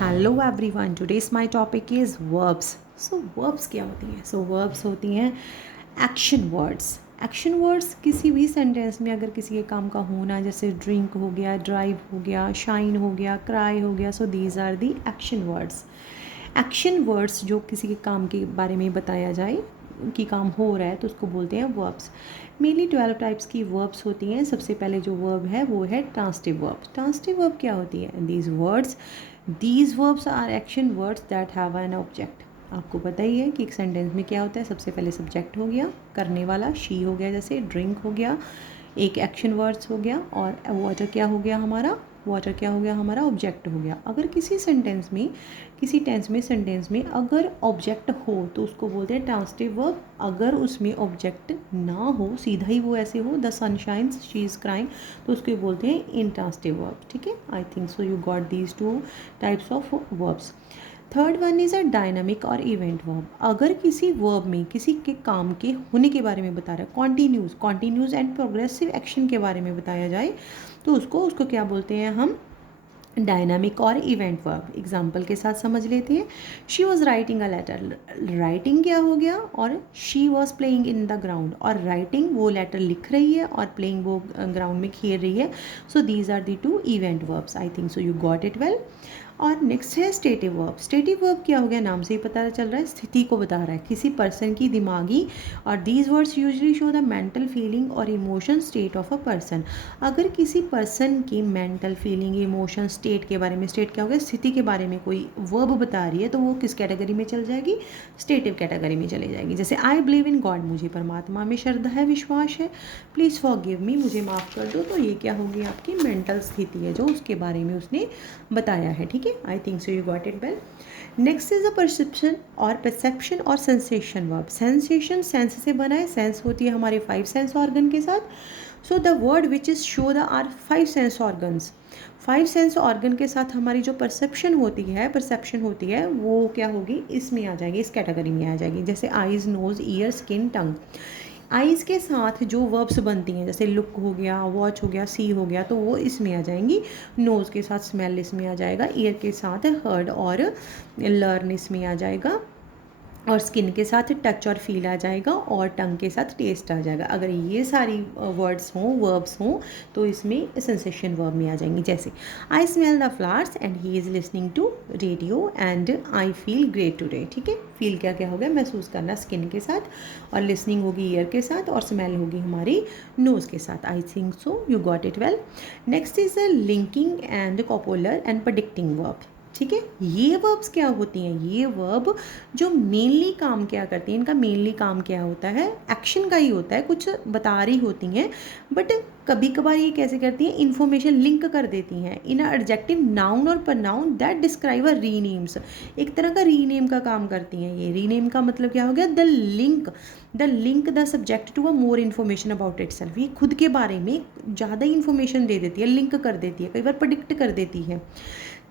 Hello everyone, today's my topic is verbs. So verbs क्या होती हैं? सो वर्ब्स होती हैं एक्शन वर्ड्स। एक्शन वर्ड्स किसी भी सेंटेंस में अगर किसी के काम का होना, जैसे ड्रिंक हो गया, ड्राइव हो गया, शाइन हो गया, क्राई हो गया, so these are the action words. Action words जो किसी के काम के बारे में बताया जाए कि काम हो रहा है तो उसको बोलते हैं वर्ब्स। मेनली 12 टाइप्स की वर्ब्स होती हैं। सबसे पहले जो वर्ब है वो है ट्रांसिटिव वर्ब। ट्रांसिटिव वर्ब क्या होती है? These verbs are action words that have an object. आपको पता ही है कि एक सेंटेंस में क्या होता है। सबसे पहले सब्जेक्ट हो गया, करने वाला, शी हो गया, जैसे ड्रिंक हो गया, एक एक्शन वर्ड्स हो गया, और वाटर क्या हो गया हमारा? वाटर क्या हो गया हमारा? ऑब्जेक्ट हो गया। अगर किसी सेंटेंस में, किसी टेंस में, सेंटेंस में अगर ऑब्जेक्ट हो तो उसको बोलते हैं ट्रांसिटिव वर्ब। अगर उसमें ऑब्जेक्ट ना हो, सीधा ही वो ऐसे हो, the sun shines, she is crying, तो उसको बोलते हैं इनट्रांसिटिव वर्ब। ठीक है, I think so you got these two types of verbs. Third one is a dynamic और इवेंट वर्ब। अगर किसी वर्ब में किसी के काम के होने के बारे में बता रहा है, कॉन्टीन्यूस एंड प्रोग्रेसिव एक्शन के बारे में बताया जाए तो उसको क्या बोलते हैं हम? डायनामिक और इवेंट वर्ब। एग्जाम्पल के साथ समझ लेते हैं। She was writing a letter. Writing क्या हो गया? और she was playing in the ground. और राइटिंग वो लेटर लिख रही है, और प्लेइंग वो ग्राउंड में खेल रही है। So these are the two event verbs. I think so you got it well. और नेक्स्ट है स्टेटिव वर्ब। स्टेटिव वर्ब क्या हो गया? नाम से ही पता चल रहा है, स्थिति को बता रहा है, किसी पर्सन की दिमागी। और these words usually show the mental feeling और emotion state of a person. अगर किसी पर्सन की मेंटल फीलिंग, इमोशन, स्टेट के बारे में, स्टेट क्या हो गया? स्थिति के बारे में कोई वर्ब बता रही है तो वो किस कैटेगरी में चल जाएगी? स्टेटिव कैटेगरी में चली जाएगी। जैसे आई बिलीव इन गॉड, मुझे परमात्मा में श्रद्धा है, विश्वास है। प्लीज़ फॉरगिव मी, मुझे माफ़ कर दो। तो ये क्या होगी? आपकी मेंटल स्थिति है जो उसके बारे में उसने बताया है। ठीक है, I think so you got it well. Next is a perception और सेंसेशन वर्ब। सेंसेशन सेंस से बना है। सेंस होती है हमारे 5 सेंस ऑर्गन के साथ। So the word which is show the are 5 sense organs. 5 sense organ के साथ हमारी जो परसेप्शन होती है वो क्या होगी? इसमें आ जाएगी, इस कैटेगरी में आ जाएगी। जैसे आईज, नोज, ईयर, स्किन, टंग। आइज़ के साथ जो वर्ब्स बनती हैं, जैसे लुक हो गया, वॉच हो गया, सी हो गया, तो वो इसमें आ जाएंगी। नोज़ के साथ स्मेल इसमें आ जाएगा, ईयर के साथ हर्ड और लर्न इसमें आ जाएगा, और स्किन के साथ टच और फील आ जाएगा, और टंग के साथ टेस्ट आ जाएगा। अगर ये सारी वर्ड्स हों, वर्ब्स हों, तो इसमें सेंसेशन वर्ब में आ जाएंगी। जैसे I smell the flowers and he is listening to radio and I feel great today. ठीक है, फील क्या क्या हो गया? महसूस करना स्किन के साथ, और लिसनिंग होगी ईयर के साथ, और स्मेल होगी हमारी नोज़ के साथ। I think so you got it well. Next is a linking and copular and predicting verb. ठीक है, ये वर्ब्स क्या होती हैं? ये वर्ब जो मेनली काम क्या करती हैं, इनका मेनली काम क्या होता है? एक्शन का ही होता है, कुछ बता रही होती हैं, बट कभी कभार ये कैसे करती हैं? इन्फॉर्मेशन लिंक कर देती हैं इन एडजेक्टिव, नाउन और प्रनाउन दैट डिस्क्राइब अ रीनेम्स। एक तरह का रीनेम का काम करती हैं ये। रीनेम का मतलब क्या हो गया? The link the subject to a more information about itself. ये खुद के बारे में ज़्यादा इन्फॉर्मेशन दे देती है, लिंक कर देती है, कई बार प्रेडिक्ट कर देती है।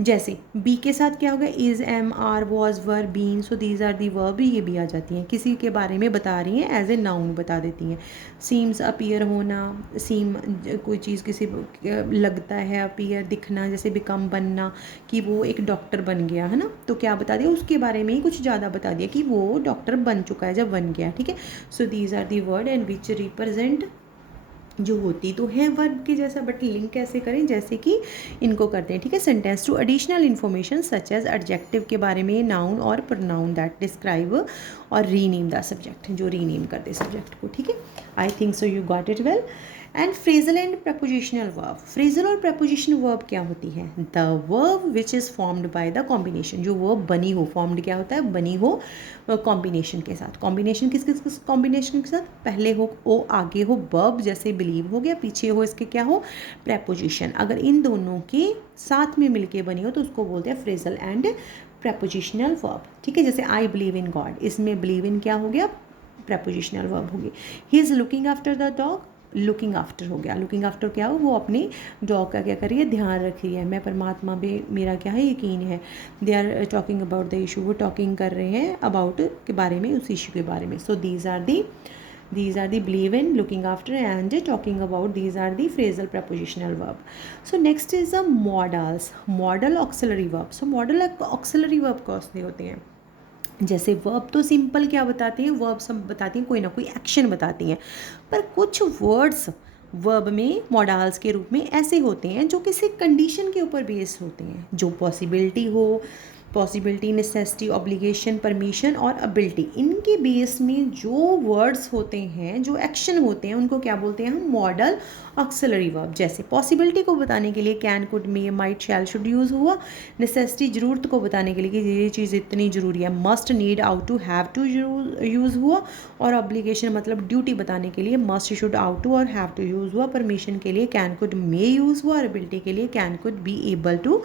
जैसे बी के साथ क्या होगा? Is, am, are, was, were, been. So these are the verb, ये भी आ जाती हैं, किसी के बारे में बता रही हैं, एज ए नाउन बता देती हैं। सीम्स, अपीयर होना, सीम कोई चीज़ किसी लगता है, अपीयर दिखना, जैसे बिकम बनना, कि वो एक डॉक्टर बन गया है ना, तो क्या बता दिया? उसके बारे में ही कुछ ज़्यादा बता दिया कि वो डॉक्टर बन चुका है जब बन गया। ठीक है, so these are the word and which represent, जो होती तो है वर्ब के जैसा, बट लिंक कैसे करें? जैसे कि इनको करते हैं। ठीक है, sentence to additional information such as adjective के बारे में, नाउन और प्रोनाउन दैट डिस्क्राइब और रीनेम द सब्जेक्ट, जो रीनेम करते सब्जेक्ट को। ठीक है, I think so you got it well. And phrasal and prepositional verb. Phrasal और प्रपोजिशनल वर्ब क्या होती है? The verb which is formed by the combination, जो वर्ब बनी हो, फॉर्म्ड क्या होता है? बनी हो कॉम्बिनेशन के साथ। कॉम्बिनेशन किस कॉम्बिनेशन के साथ? पहले हो ओ, आगे हो वर्ब, जैसे बिलीव हो गया, पीछे हो इसके क्या हो? प्रपोजिशन। अगर इन दोनों के साथ में मिलके बनी हो तो उसको बोलते हैं फ्रेजल एंड प्रपोजिशनल वर्ब। ठीक है, जैसे आई बिलीव इन गॉड, इसमें बिलीव इन क्या हो गया? प्रपोजिशनल वर्ब होगी। He is looking after the dog, looking after हो गया। लुकिंग आफ्टर क्या हो? वो अपने डॉग का क्या कर रही है? ध्यान रख रही है। मैं परमात्मा पे मेरा क्या है? यकीन है। They are talking about the issue, वो टॉकिंग कर रहे हैं अबाउट के बारे में, उस इशू के बारे में। So these are the These are the believe in, looking after and talking about. These are the phrasal prepositional verb. So next is the modals, modal auxiliary verb. So modal auxiliary verb कौन से होते हैं? जैसे verb तो simple क्या बताते हैं, verb सब बताती हैं कोई ना कोई एक्शन बताती हैं, पर कुछ वर्ड्स वर्ब में मॉडल्स के रूप में ऐसे होते हैं जो किसी कंडीशन के ऊपर बेस्ड होते हैं, जो पॉसिबिलिटी हो, पॉसिबिलिटी, नेसेसिटी, ऑब्लिगेशन, परमिशन और एबिलिटी, इनके बेस में जो वर्ड्स होते हैं, जो एक्शन होते हैं, उनको क्या बोलते हैं हम? Modal auxiliary verb. जैसे पॉसिबिलिटी को बताने के लिए can, could, may, might, shall, should use हुआ. नेसेसिटी, ज़रूरत को बताने के लिए कि ये चीज़ इतनी ज़रूरी है, must, need, ought to, have to use हुआ. और ऑब्लिगेशन मतलब ड्यूटी बताने के लिए मस्ट, शुड, आउट टू और हैव टू यूज़ हुआ. परमिशन के लिए कैन, कुड, मे यूज़ हुआ. और एबिलिटी के लिए can, could, be able to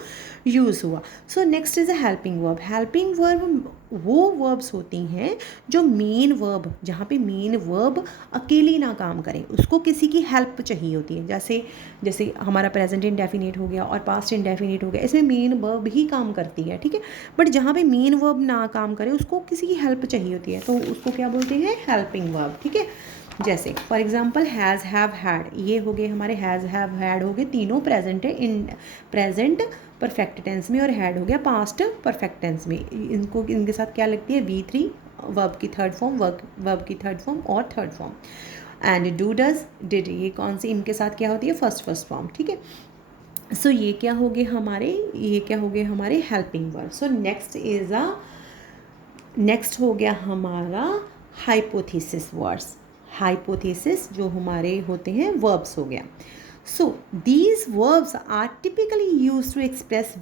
use हुआ. So next is a helping verb. Helping verb वो वर्ब्स होती हैं जो मेन वर्ब, जहाँ पे मेन वर्ब अकेली ना काम करें, उसको किसी की हेल्प चाहिए होती है. जैसे जैसे हमारा प्रेजेंट इंडेफिनिट हो गया और पास्ट इंडेफिनिट हो गया, इसमें मेन वर्ब ही काम करती है, ठीक है. बट जहाँ पे मेन वर्ब ना काम करे, उसको किसी की हेल्प चाहिए होती है, तो उसको क्या बोलते हैं? हेल्पिंग वर्ब, ठीक है. जैसे for example has, have, had, ये हो गए हमारे हैज़, हैव, हैड हो गए तीनों प्रेजेंट है, इन प्रेजेंट परफेक्ट टेंस में, और हैड हो गया पास्ट परफेक्ट टेंस में. इनको इनके साथ क्या लगती है? V3 वर्ब की थर्ड फॉर्म, वर्ब की थर्ड फॉर्म और third form. And do, does, did, ये कौन सी इनके साथ क्या होती है? फर्स्ट फॉर्म, ठीक है. सो ये क्या हो गए हमारे हेल्पिंग वर्ब. सो नेक्स्ट हो गया हमारा हाइपोथेसिस वर्ड्स. हाइपोथेसिस जो हमारे होते हैं वर्ब्स हो गया. So these verbs are typically use to express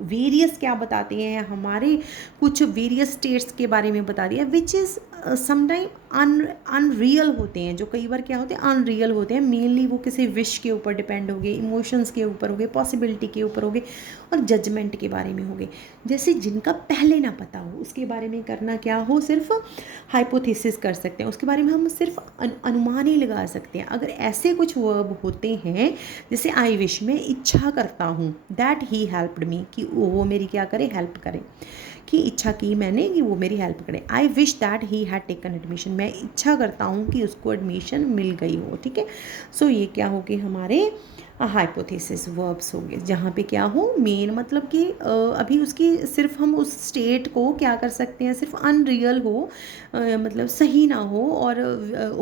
various क्या बताते हैं हमारे? कुछ वेरियस स्टेट्स के बारे में बता दिया, विच इज़ समटाइम अनरियल होते हैं, जो कई बार क्या होते हैं? अनरियल होते हैं. मेनली वो किसी विश के ऊपर डिपेंड हो गए, इमोशंस के ऊपर हो गए, पॉसिबिलिटी के ऊपर हो गए और जजमेंट के बारे में हो गए. जैसे जिनका पहले ना पता हो, उसके बारे में करना क्या हो? सिर्फ हाइपोथेसिस कर सकते हैं, उसके बारे में हम सिर्फ अनुमान ही लगा सकते हैं. अगर ऐसे कुछ वर्ब होते हैं, जैसे आई विश, मैं इच्छा करता हूँ, दैट ही हेल्प्ड मी, कि वो मेरी क्या करे? हेल्प करे. कि इच्छा की मैंने कि वो मेरी हेल्प करे. I wish that he had taken admission, मैं इच्छा करता हूँ कि उसको एडमिशन मिल गई हो, ठीक है. सो ये क्या हो गए हमारे हाइपोथेसिस वर्ब्स हो गए, जहाँ पे क्या हो? मेन मतलब कि अभी उसकी सिर्फ हम उस स्टेट को क्या कर सकते हैं? सिर्फ अनरियल हो, मतलब सही ना हो, और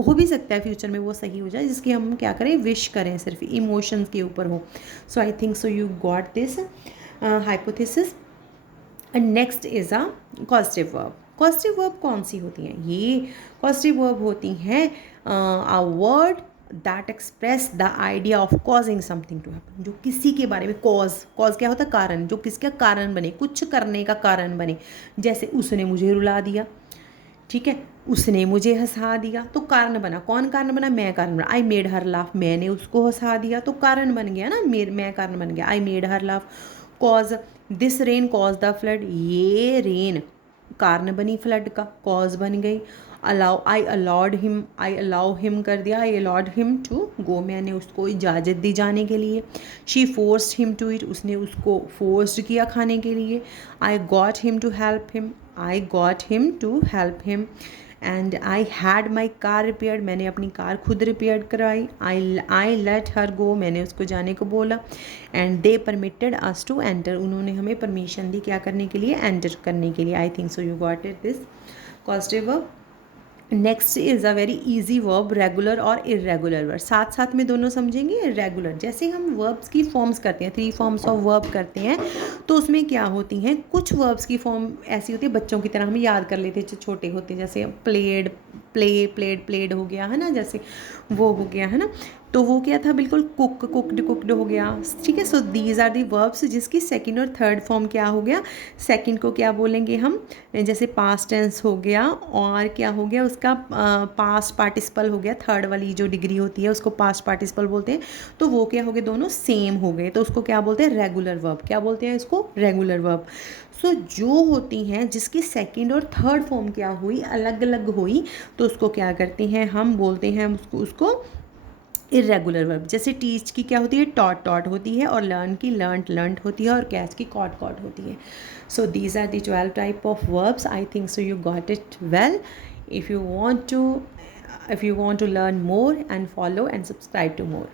हो भी सकता है फ्यूचर में वो सही हो जाए, जिसकी हम क्या करें? विश करें, सिर्फ इमोशंस के ऊपर हो. So I think so you got this hypothesis. And next is a causative verb. Causative verb कौन सी होती हैं? ये कॉजेटिव वर्ब होती हैं a word that express the idea of causing something to happen, जो किसी के बारे में कॉज क्या होता है? कारण, जो किसका कारण बने, कुछ करने का कारण बने. जैसे उसने मुझे रुला दिया, ठीक है, उसने मुझे हंसा दिया, तो कारण बना. कौन कारण बना? मैं कारण बना. आई मेड हर लाफ, मैंने उसको हंसा दिया, तो कारण बन गया ना, मैं कारण बन गया. I made her laugh. Cause, this rain cause the flood, ये रेन कारण बनी फ्लड का, कॉज बन गई. अलाउ, आई अलाउ हिम कर दिया, I allowed him to go, मैंने उसको इजाज़त दी जाने के लिए. She forced him to eat, उसने उसको फोर्स्ड किया खाने के लिए. I got him to help him, I got him to help him. And I had my car repaired, मैंने अपनी कार खुद रिपेयर करवाई. आई लेट हर गो, मैंने उसको जाने को बोला. And they permitted us to enter, उन्होंने हमें परमिशन दी क्या करने के लिए? एंटर करने के लिए. आई think so you got it this causative verb. Next is a very easy verb, regular और इरेगुलर वर्ब. साथ साथ में दोनों समझेंगे. रेगुलर, जैसे हम वर्ब्स की फॉर्म्स करते हैं, 3 फॉर्म्स ऑफ वर्ब करते हैं, तो उसमें क्या होती हैं? कुछ वर्ब्स की फॉर्म ऐसी होती है, बच्चों की तरह हम याद कर लेते हैं, छोटे होते, जैसे प्लेड, प्लेड हो गया है ना, जैसे वो हो गया है ना, तो वो क्या था? बिल्कुल कुक्ड हो गया, ठीक है. So these are the verbs जिसकी सेकंड और थर्ड फॉर्म क्या हो गया? सेकंड को क्या बोलेंगे हम? जैसे पास्ट टेंस हो गया, और क्या हो गया उसका? पास्ट पार्टिसिपल हो गया. थर्ड वाली जो डिग्री होती है उसको पास्ट पार्टिसिपल बोलते हैं. तो वो क्या हो गए? दोनों सेम हो गए, तो उसको क्या बोलते हैं? Regular verb. क्या बोलते हैं इसको? Regular verb. सो जो होती हैं जिसकी सेकंड और थर्ड फॉर्म क्या हुई? अलग अलग हुई, तो उसको क्या करते हैं? हम बोलते हैं उसको इरेगुलर वर्ब. जैसे टीच की क्या होती है? टॉट होती है, और लर्न की लर्नड होती है, और कैच की कॉट होती है. So these are the 12 type of verbs. I think so you got it well. If you want to if you want to learn more and follow and subscribe to more.